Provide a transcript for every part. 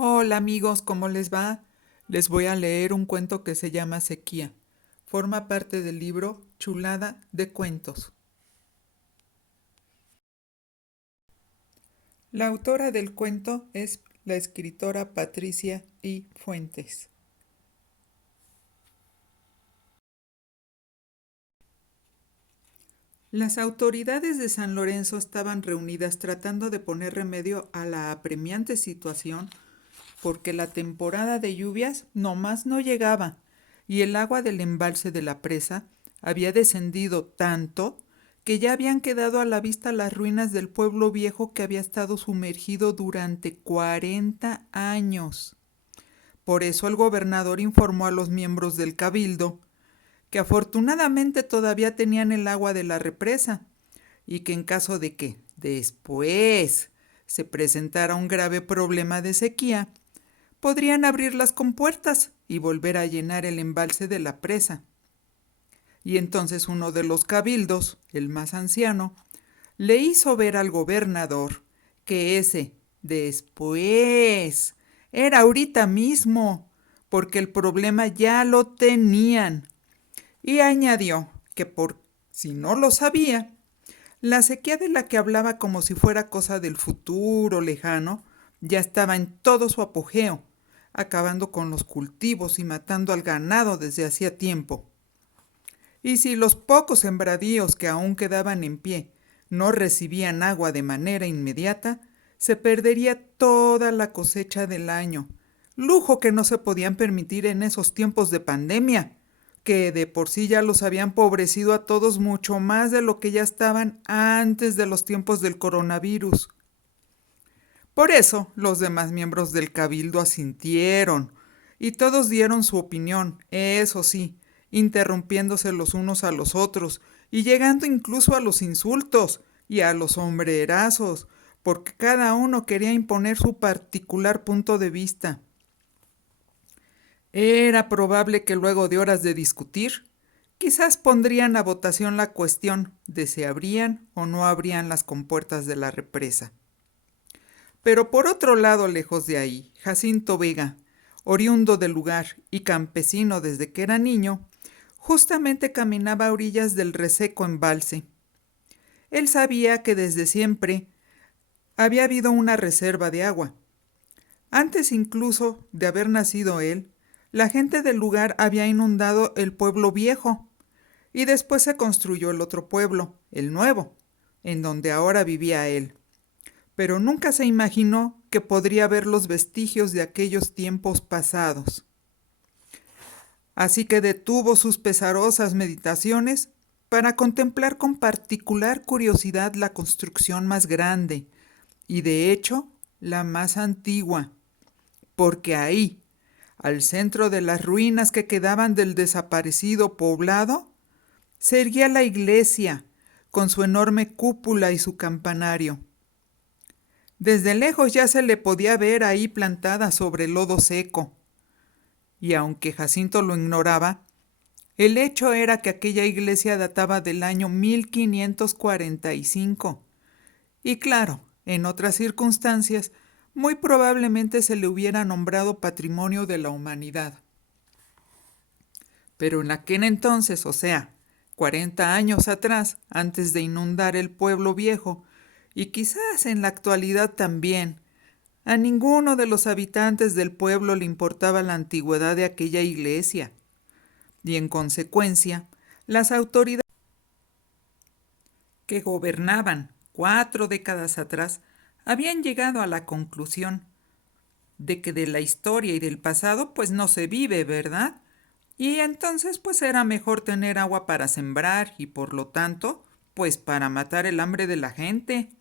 Hola amigos, ¿cómo les va? Les voy a leer un cuento que se llama Sequía. Forma parte del libro Chulada de Cuentos. La autora del cuento es la escritora Patricia I. Fuentes. Las autoridades de San Lorenzo estaban reunidas tratando de poner remedio a la apremiante situación porque la temporada de lluvias nomás no llegaba y el agua del embalse de la presa había descendido tanto que ya habían quedado a la vista las ruinas del pueblo viejo que había estado sumergido durante 40 años. Por eso el gobernador informó a los miembros del cabildo que afortunadamente todavía tenían el agua de la represa y que en caso de que después se presentara un grave problema de sequía, podrían abrir las compuertas y volver a llenar el embalse de la presa. Y entonces uno de los cabildos, el más anciano, le hizo ver al gobernador que ese después era ahorita mismo, porque el problema ya lo tenían. Y añadió que por si no lo sabía, la sequía de la que hablaba como si fuera cosa del futuro lejano ya estaba en todo su apogeo, acabando con los cultivos y matando al ganado desde hacía tiempo. Y si los pocos sembradíos que aún quedaban en pie no recibían agua de manera inmediata, se perdería toda la cosecha del año, lujo que no se podían permitir en esos tiempos de pandemia, que de por sí ya los habían pobrecido a todos mucho más de lo que ya estaban antes de los tiempos del coronavirus. Por eso los demás miembros del cabildo asintieron y todos dieron su opinión, eso sí, interrumpiéndose los unos a los otros y llegando incluso a los insultos y a los sombrerazos, porque cada uno quería imponer su particular punto de vista. Era probable que luego de horas de discutir, quizás pondrían a votación la cuestión de si abrían o no abrían las compuertas de la represa. Pero por otro lado, lejos de ahí, Jacinto Vega, oriundo del lugar y campesino desde que era niño, justamente caminaba a orillas del reseco embalse. Él sabía que desde siempre había habido una reserva de agua. Antes incluso de haber nacido él, la gente del lugar había inundado el pueblo viejo y después se construyó el otro pueblo, el nuevo, en donde ahora vivía él. Pero nunca se imaginó que podría ver los vestigios de aquellos tiempos pasados. Así que detuvo sus pesarosas meditaciones para contemplar con particular curiosidad la construcción más grande y de hecho la más antigua, porque ahí, al centro de las ruinas que quedaban del desaparecido poblado, se erguía la iglesia con su enorme cúpula y su campanario. Desde lejos ya se le podía ver ahí plantada sobre el lodo seco. Y aunque Jacinto lo ignoraba, el hecho era que aquella iglesia databa del año 1545. Y claro, en otras circunstancias, muy probablemente se le hubiera nombrado Patrimonio de la Humanidad. Pero en aquel entonces, o sea, 40 años atrás, antes de inundar el pueblo viejo, y quizás en la actualidad también, a ninguno de los habitantes del pueblo le importaba la antigüedad de aquella iglesia, y en consecuencia, las autoridades que gobernaban 4 décadas atrás habían llegado a la conclusión de que de la historia y del pasado pues no se vive, ¿verdad? Y entonces pues era mejor tener agua para sembrar y por lo tanto pues para matar el hambre de la gente.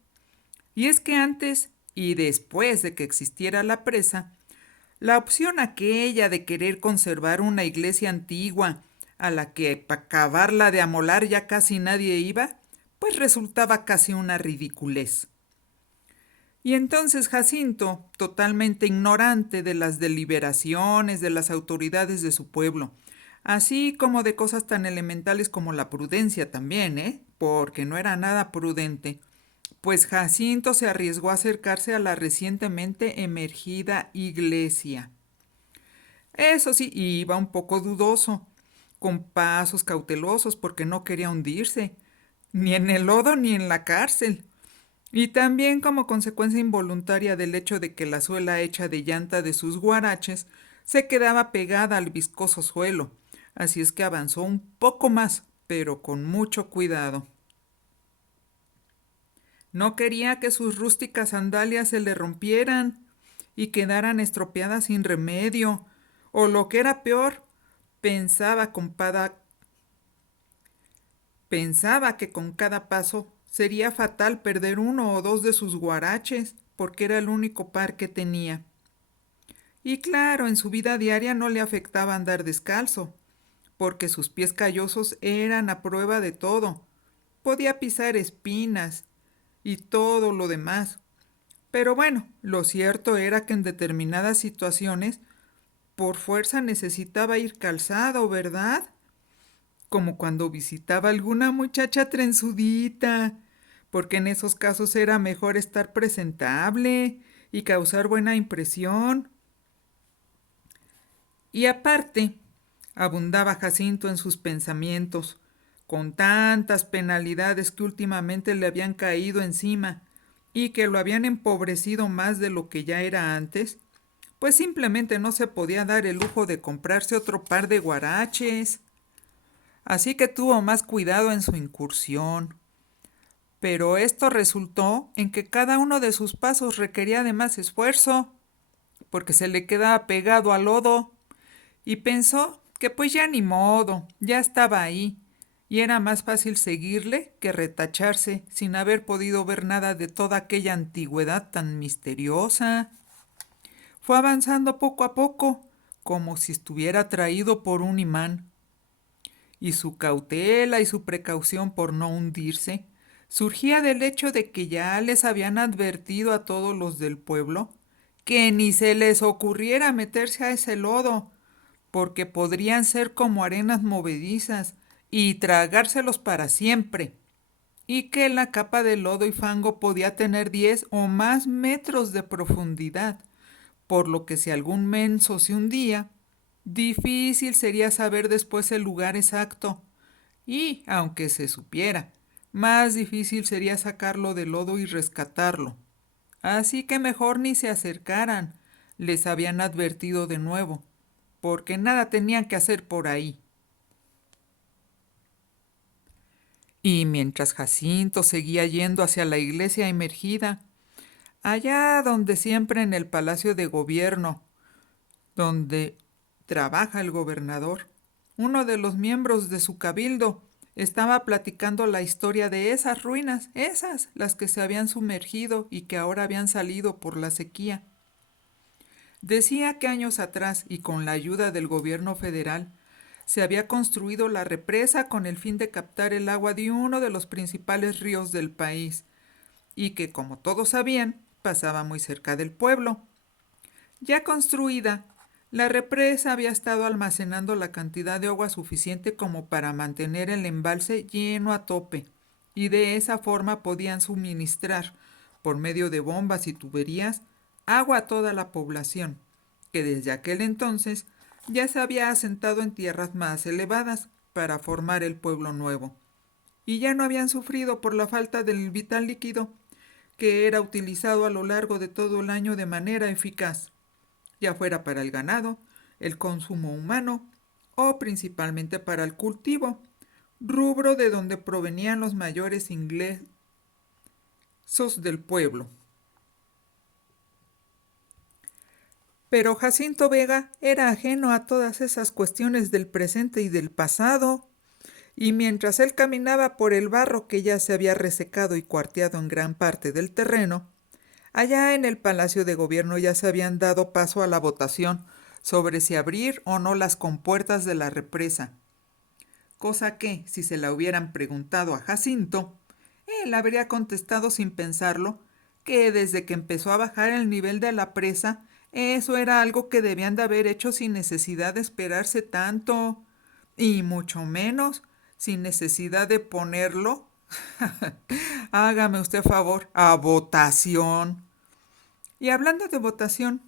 Y es que antes y después de que existiera la presa, la opción aquella de querer conservar una iglesia antigua a la que para acabarla de amolar ya casi nadie iba, pues resultaba casi una ridiculez. Y entonces Jacinto, totalmente ignorante de las deliberaciones de las autoridades de su pueblo, así como de cosas tan elementales como la prudencia también, porque no era nada prudente, pues Jacinto se arriesgó a acercarse a la recientemente emergida iglesia. Eso sí, iba un poco dudoso, con pasos cautelosos porque no quería hundirse, ni en el lodo ni en la cárcel. Y también como consecuencia involuntaria del hecho de que la suela hecha de llanta de sus guaraches se quedaba pegada al viscoso suelo, así es que avanzó un poco más, pero con mucho cuidado. No quería que sus rústicas sandalias se le rompieran y quedaran estropeadas sin remedio, o lo que era peor, pensaba con cada Pensaba que con cada paso sería fatal perder uno o dos de sus guaraches, porque era el único par que tenía. Y claro, en su vida diaria no le afectaba andar descalzo, porque sus pies callosos eran a prueba de todo. Podía pisar espinas y todo lo demás. Pero bueno, lo cierto era que en determinadas situaciones por fuerza necesitaba ir calzado, ¿verdad? Como cuando visitaba a alguna muchacha trenzudita, porque en esos casos era mejor estar presentable y causar buena impresión. Y aparte, abundaba Jacinto en sus pensamientos, con tantas penalidades que últimamente le habían caído encima y que lo habían empobrecido más de lo que ya era antes, pues simplemente no se podía dar el lujo de comprarse otro par de guaraches. Así que tuvo más cuidado en su incursión. Pero esto resultó en que cada uno de sus pasos requería de más esfuerzo, porque se le quedaba pegado al lodo, y pensó que pues ya ni modo, ya estaba ahí, y era más fácil seguirle que retacharse sin haber podido ver nada de toda aquella antigüedad tan misteriosa. Fue avanzando poco a poco, como si estuviera atraído por un imán, y su cautela y su precaución por no hundirse surgía del hecho de que ya les habían advertido a todos los del pueblo que ni se les ocurriera meterse a ese lodo, porque podrían ser como arenas movedizas y tragárselos para siempre, y que la capa de lodo y fango podía tener 10 o más metros de profundidad, por lo que si algún menso se hundía, difícil sería saber después el lugar exacto, y, aunque se supiera, más difícil sería sacarlo del lodo y rescatarlo. Así que mejor ni se acercaran, les habían advertido de nuevo, porque nada tenían que hacer por ahí. Y mientras Jacinto seguía yendo hacia la iglesia emergida, allá donde siempre en el palacio de gobierno, donde trabaja el gobernador, uno de los miembros de su cabildo estaba platicando la historia de esas ruinas, esas, las que se habían sumergido y que ahora habían salido por la sequía. Decía que años atrás, y con la ayuda del gobierno federal, se había construido la represa con el fin de captar el agua de uno de los principales ríos del país, y que, como todos sabían, pasaba muy cerca del pueblo. Ya construida, la represa había estado almacenando la cantidad de agua suficiente como para mantener el embalse lleno a tope, y de esa forma podían suministrar, por medio de bombas y tuberías, agua a toda la población, que desde aquel entonces ya se había asentado en tierras más elevadas para formar el pueblo nuevo, y ya no habían sufrido por la falta del vital líquido que era utilizado a lo largo de todo el año de manera eficaz, ya fuera para el ganado, el consumo humano o principalmente para el cultivo, rubro de donde provenían los mayores ingresos del pueblo. Pero Jacinto Vega era ajeno a todas esas cuestiones del presente y del pasado, y mientras él caminaba por el barro que ya se había resecado y cuarteado en gran parte del terreno, allá en el Palacio de Gobierno ya se habían dado paso a la votación sobre si abrir o no las compuertas de la represa, cosa que, si se la hubieran preguntado a Jacinto, él habría contestado sin pensarlo que desde que empezó a bajar el nivel de la presa, eso era algo que debían de haber hecho sin necesidad de esperarse tanto, y mucho menos sin necesidad de ponerlo Hágame usted favor, a votación. Y hablando de votación,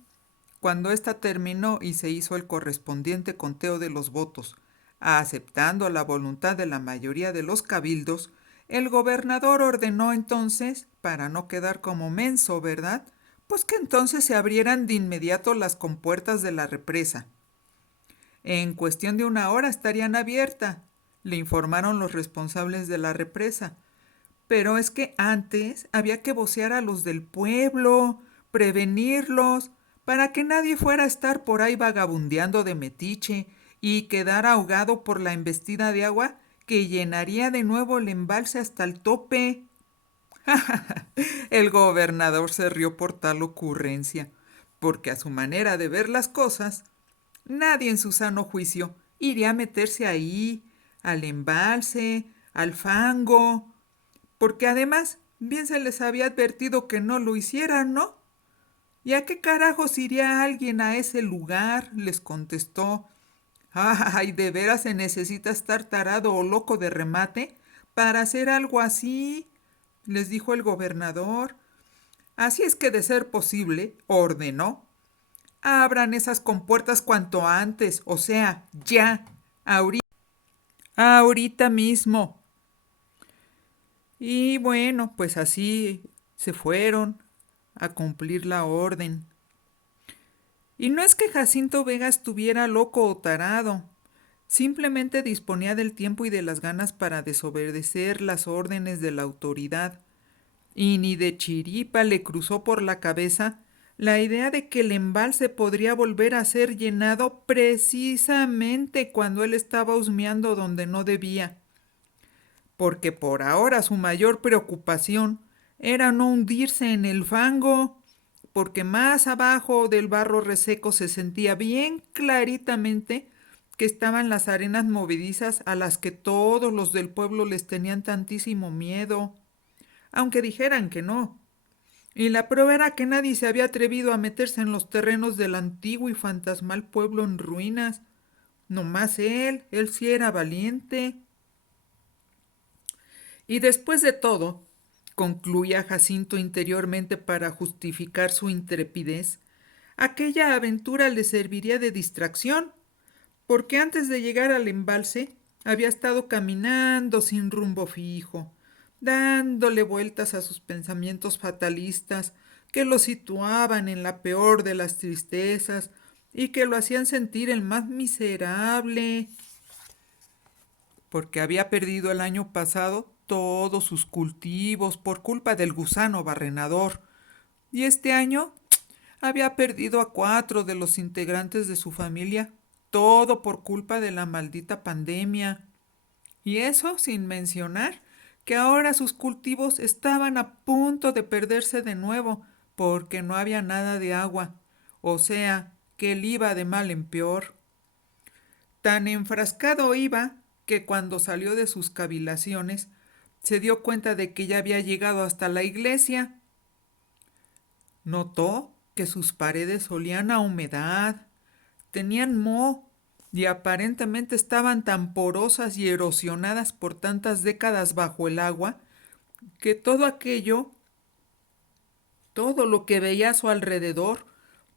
cuando ésta terminó y se hizo el correspondiente conteo de los votos, aceptando la voluntad de la mayoría de los cabildos, el gobernador ordenó entonces, para no quedar como menso, ¿verdad? Pues que entonces se abrieran de inmediato las compuertas de la represa. En cuestión de una hora estarían abiertas, le informaron los responsables de la represa. Pero es que antes había que vocear a los del pueblo, prevenirlos, para que nadie fuera a estar por ahí vagabundeando de metiche y quedar ahogado por la embestida de agua que llenaría de nuevo el embalse hasta el tope. El gobernador se rió por tal ocurrencia, porque a su manera de ver las cosas, nadie en su sano juicio iría a meterse ahí, al embalse, al fango, porque además bien se les había advertido que no lo hicieran, ¿no? ¿Y a qué carajos iría alguien a ese lugar? Les contestó. Ay, ¿de veras se necesita estar tarado o loco de remate para hacer algo así? Les dijo el gobernador. Así es que de ser posible, ordenó, abran esas compuertas cuanto antes, o sea, ya, ahorita mismo. Y bueno, pues así se fueron a cumplir la orden. Y no es que Jacinto Vega estuviera loco o tarado, simplemente disponía del tiempo y de las ganas para desobedecer las órdenes de la autoridad. Y ni de chiripa le cruzó por la cabeza la idea de que el embalse podría volver a ser llenado precisamente cuando él estaba husmeando donde no debía, porque por ahora su mayor preocupación era no hundirse en el fango, porque más abajo del barro reseco se sentía bien claritamente que estaban las arenas movedizas a las que todos los del pueblo les tenían tantísimo miedo, aunque dijeran que no. Y la prueba era que nadie se había atrevido a meterse en los terrenos del antiguo y fantasmal pueblo en ruinas. Nomás él sí era valiente. Y después de todo, concluía Jacinto interiormente para justificar su intrepidez, aquella aventura le serviría de distracción, porque antes de llegar al embalse había estado caminando sin rumbo fijo, dándole vueltas a sus pensamientos fatalistas que lo situaban en la peor de las tristezas y que lo hacían sentir el más miserable, porque había perdido el año pasado todos sus cultivos por culpa del gusano barrenador, y este año había perdido a 4 de los integrantes de su familia, todo por culpa de la maldita pandemia. Y eso sin mencionar que ahora sus cultivos estaban a punto de perderse de nuevo porque no había nada de agua, o sea, que él iba de mal en peor. Tan enfrascado iba que cuando salió de sus cavilaciones se dio cuenta de que ya había llegado hasta la iglesia. Notó que sus paredes olían a humedad, tenían moho y aparentemente estaban tan porosas y erosionadas por tantas décadas bajo el agua, que todo aquello, todo lo que veía a su alrededor,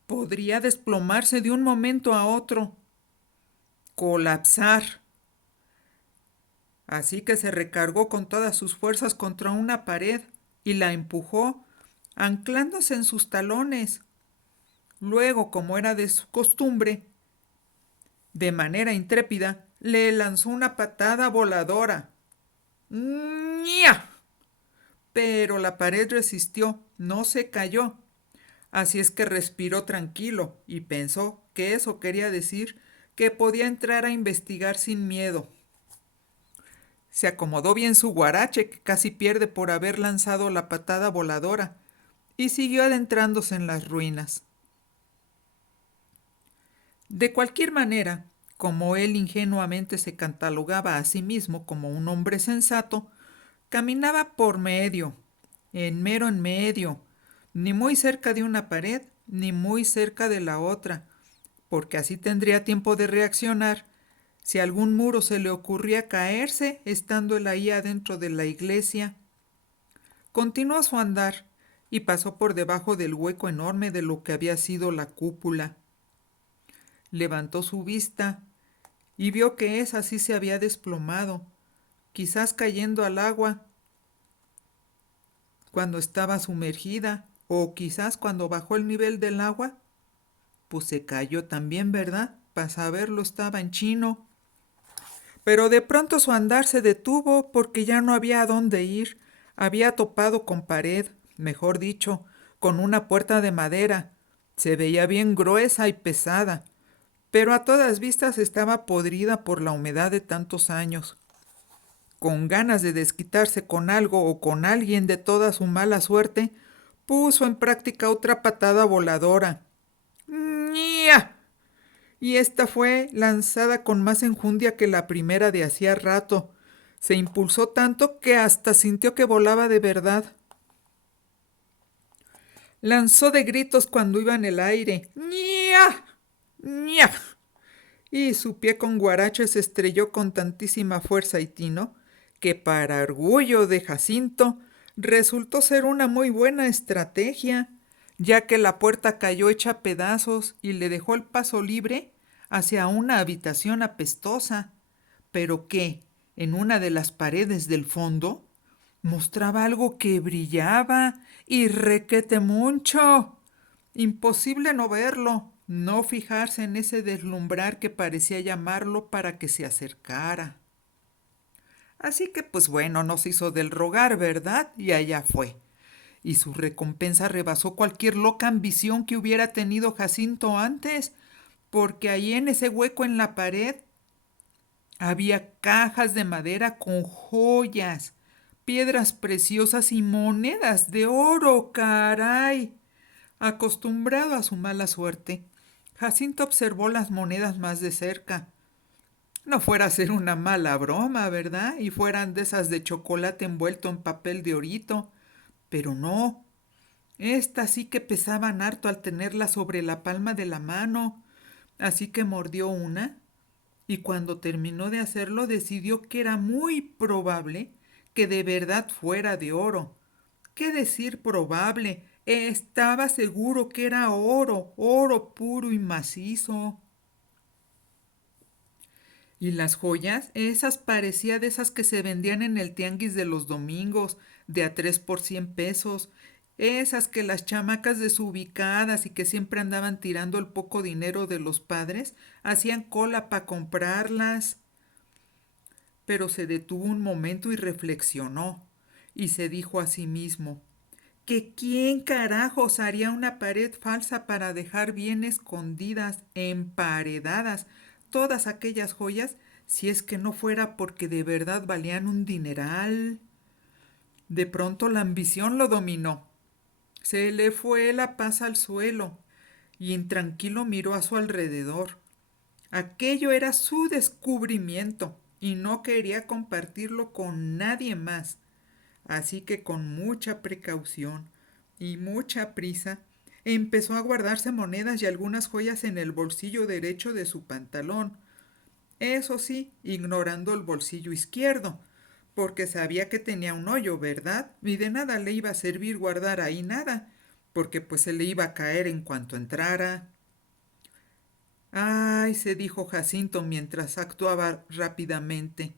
podría desplomarse de un momento a otro, colapsar. Así que se recargó con todas sus fuerzas contra una pared y la empujó, anclándose en sus talones. Luego, como era de su costumbre, de manera intrépida, le lanzó una patada voladora. ¡Nya! Pero la pared resistió, no se cayó. Así es que respiró tranquilo y pensó que eso quería decir que podía entrar a investigar sin miedo. Se acomodó bien su guarache, que casi pierde por haber lanzado la patada voladora, y siguió adentrándose en las ruinas. De cualquier manera, como él ingenuamente se catalogaba a sí mismo como un hombre sensato, caminaba por medio, en medio, ni muy cerca de una pared, ni muy cerca de la otra, porque así tendría tiempo de reaccionar si algún muro se le ocurría caerse, estando él ahí adentro de la iglesia. Continuó su andar y pasó por debajo del hueco enorme de lo que había sido la cúpula. Levantó su vista y vio que esa sí se había desplomado, quizás cayendo al agua cuando estaba sumergida, o quizás cuando bajó el nivel del agua, pues se cayó también, ¿verdad? Para saberlo estaba en chino. Pero de pronto su andar se detuvo porque ya no había a dónde ir. Había topado con pared, mejor dicho, con una puerta de madera. Se veía bien gruesa y pesada, pero a todas vistas estaba podrida por la humedad de tantos años. Con ganas de desquitarse con algo o con alguien de toda su mala suerte, puso en práctica otra patada voladora. ¡Nya! Y esta fue lanzada con más enjundia que la primera de hacía rato. Se impulsó tanto que hasta sintió que volaba de verdad. Lanzó de gritos cuando iba en el aire. ¡Nya! ¡Nya! Y su pie con guarache se estrelló con tantísima fuerza y tino que, para orgullo de Jacinto, resultó ser una muy buena estrategia, ya que la puerta cayó hecha pedazos y le dejó el paso libre hacia una habitación apestosa, pero que, en una de las paredes del fondo, mostraba algo que brillaba y requete mucho. Imposible no verlo, no fijarse en ese deslumbrar que parecía llamarlo para que se acercara. Así que pues bueno, no se hizo del rogar, ¿verdad? Y allá fue. Y su recompensa rebasó cualquier loca ambición que hubiera tenido Jacinto antes, porque ahí en ese hueco en la pared había cajas de madera con joyas, piedras preciosas y monedas de oro, caray. Acostumbrado a su mala suerte, Jacinto observó las monedas más de cerca. No fuera a ser una mala broma, ¿verdad? Y fueran de esas de chocolate envuelto en papel de orito. Pero no, estas sí que pesaban harto al tenerlas sobre la palma de la mano. Así que mordió una y cuando terminó de hacerlo decidió que era muy probable que de verdad fuera de oro. ¿Qué decir probable? Estaba seguro que era oro, oro puro y macizo. Y las joyas, esas parecía de esas que se vendían en el tianguis de los domingos, de a 3 por 100 pesos. Esas que las chamacas desubicadas y que siempre andaban tirando el poco dinero de los padres, hacían cola para comprarlas. Pero se detuvo un momento y reflexionó, y se dijo a sí mismo, que quién carajos haría una pared falsa para dejar bien escondidas, emparedadas, todas aquellas joyas, si es que no fuera porque de verdad valían un dineral. De pronto la ambición lo dominó. Se le fue la paz al suelo y intranquilo miró a su alrededor. Aquello era su descubrimiento y no quería compartirlo con nadie más. Así que con mucha precaución y mucha prisa, empezó a guardarse monedas y algunas joyas en el bolsillo derecho de su pantalón. Eso sí, ignorando el bolsillo izquierdo, porque sabía que tenía un hoyo, ¿verdad? Y de nada le iba a servir guardar ahí nada, porque pues se le iba a caer en cuanto entrara. Ay, se dijo Jacinto mientras actuaba rápidamente.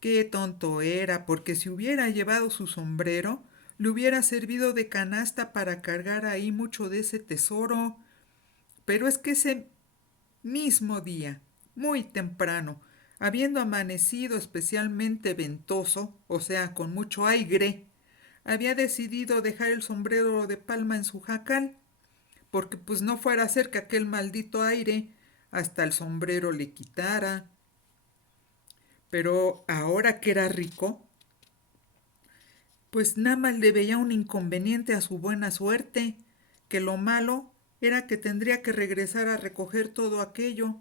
Qué tonto era, porque si hubiera llevado su sombrero, le hubiera servido de canasta para cargar ahí mucho de ese tesoro. Pero es que ese mismo día, muy temprano, habiendo amanecido especialmente ventoso, o sea, con mucho aire, había decidido dejar el sombrero de palma en su jacal, porque pues no fuera a ser que aquel maldito aire hasta el sombrero le quitara. Pero ahora que era rico, pues nada más le veía un inconveniente a su buena suerte, que lo malo era que tendría que regresar a recoger todo aquello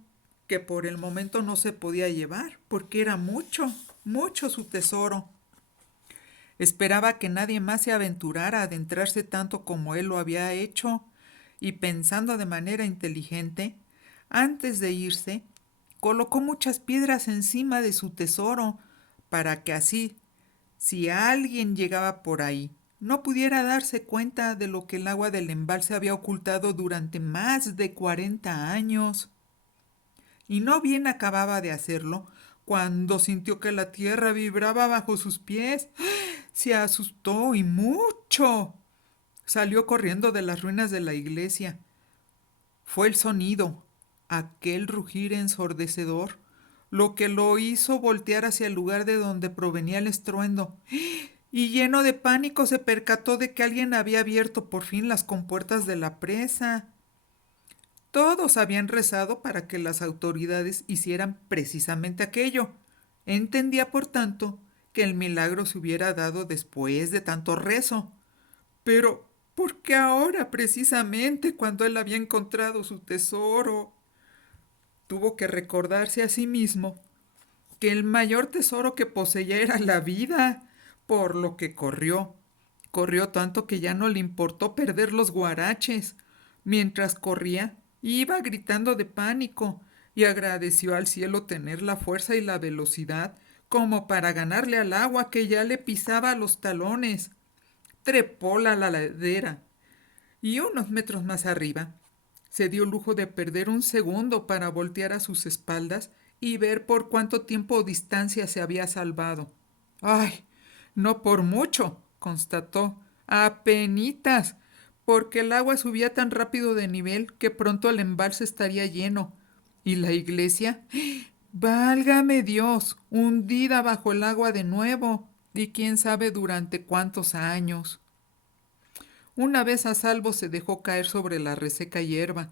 que por el momento no se podía llevar, porque era mucho, mucho su tesoro. Esperaba que nadie más se aventurara a adentrarse tanto como él lo había hecho, y pensando de manera inteligente, antes de irse, colocó muchas piedras encima de su tesoro para que así, si alguien llegaba por ahí, no pudiera darse cuenta de lo que el agua del embalse había ocultado durante más de 40 años. Y no bien acababa de hacerlo, cuando sintió que la tierra vibraba bajo sus pies. Se asustó y mucho. Salió corriendo de las ruinas de la iglesia. Fue el sonido, aquel rugir ensordecedor, lo que lo hizo voltear hacia el lugar de donde provenía el estruendo. Y lleno de pánico se percató de que alguien había abierto por fin las compuertas de la presa. Todos habían rezado para que las autoridades hicieran precisamente aquello. Entendía, por tanto, que el milagro se hubiera dado después de tanto rezo. Pero, ¿por qué ahora, precisamente, cuando él había encontrado su tesoro? Tuvo que recordarse a sí mismo que el mayor tesoro que poseía era la vida, por lo que corrió. Corrió tanto que ya no le importó perder los guaraches. Mientras corría, iba gritando de pánico y agradeció al cielo tener la fuerza y la velocidad como para ganarle al agua que ya le pisaba los talones. Trepó la ladera y unos metros más arriba se dio lujo de perder un segundo para voltear a sus espaldas y ver por cuánto tiempo o distancia se había salvado. ¡Ay! No por mucho, constató. Apenitas, porque el agua subía tan rápido de nivel que pronto el embalse estaría lleno. ¿Y la iglesia? ¡Válgame Dios! Hundida bajo el agua de nuevo. Y quién sabe durante cuántos años. Una vez a salvo se dejó caer sobre la reseca hierba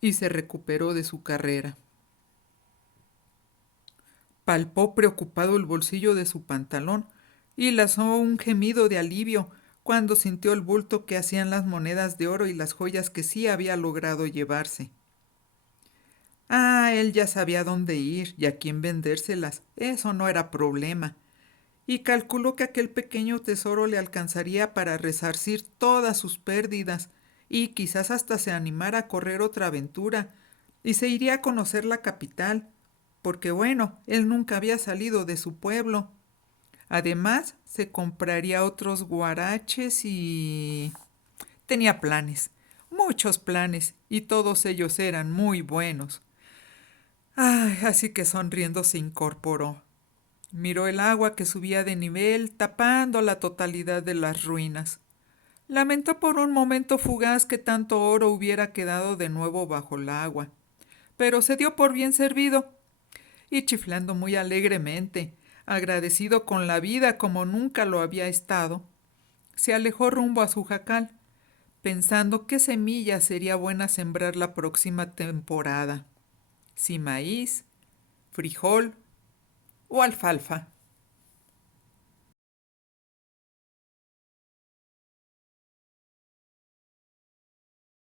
y se recuperó de su carrera. Palpó preocupado el bolsillo de su pantalón y lanzó un gemido de alivio cuando sintió el bulto que hacían las monedas de oro y las joyas que sí había logrado llevarse. Él ya sabía dónde ir y a quién vendérselas, eso no era problema, y calculó que aquel pequeño tesoro le alcanzaría para resarcir todas sus pérdidas, y quizás hasta se animara a correr otra aventura, y se iría a conocer la capital, porque bueno, él nunca había salido de su pueblo. Además, se compraría otros guaraches y... Tenía planes, muchos planes, y todos ellos eran muy buenos. Así que sonriendo se incorporó. Miró el agua que subía de nivel, tapando la totalidad de las ruinas. Lamentó por un momento fugaz que tanto oro hubiera quedado de nuevo bajo el agua, pero se dio por bien servido, y chiflando muy alegremente, agradecido con la vida como nunca lo había estado, se alejó rumbo a su jacal, pensando qué semilla sería buena sembrar la próxima temporada, si maíz, frijol o alfalfa.